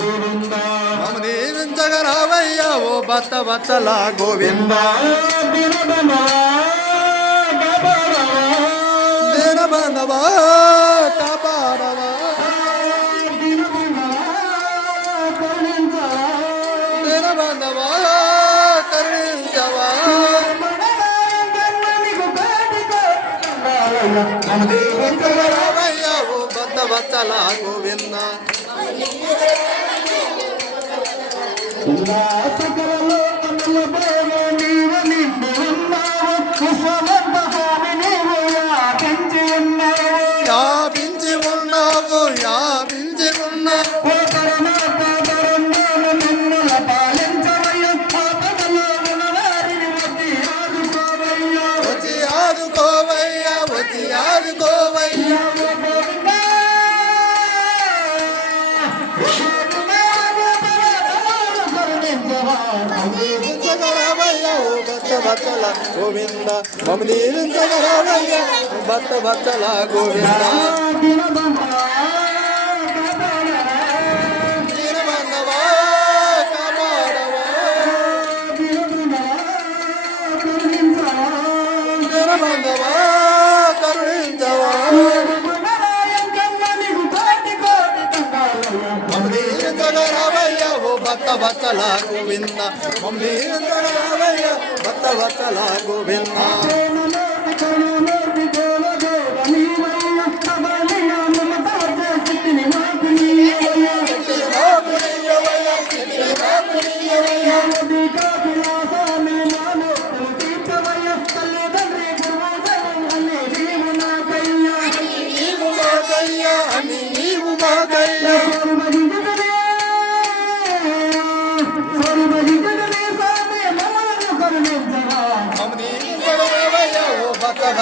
గోవింద. మమ దీవించగరావయ్యా ఓ భక్త వత్సల గోవింద. దీన బాంధవా కాపాడవా. దీన బాంధవా కరుణించవా. మమ దీవించగరావయ్యా ఓ భక్త వత్సల గోవింద. cũng đã దీవించగలవయ్యా గోవింద మమ భక్త గోవింద. భక్త వత్సల గోవింద. మమ భక్త వత్సల గోవింద.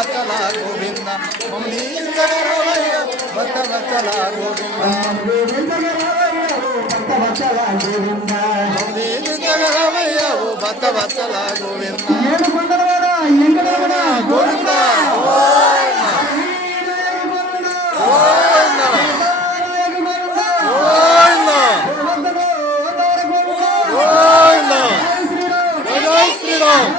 బతల గోవింద బతల దీవించగలవయ్యా గోవింద? బతల గోవింద గోవింద శ్రీరామ్.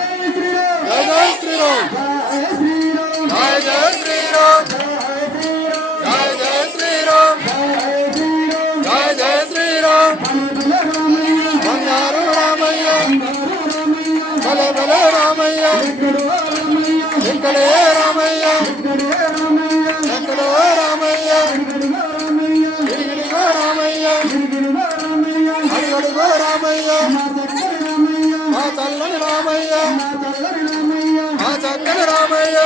రామయ్య ఇక్కడే రామయ్య. ఎక్కడో రామయ్య ఇడిగిడిగో రామయ్య అడుగడుగో రామయ్య మా చల్లని రామయ్య. మా చక్కని రామయ్య.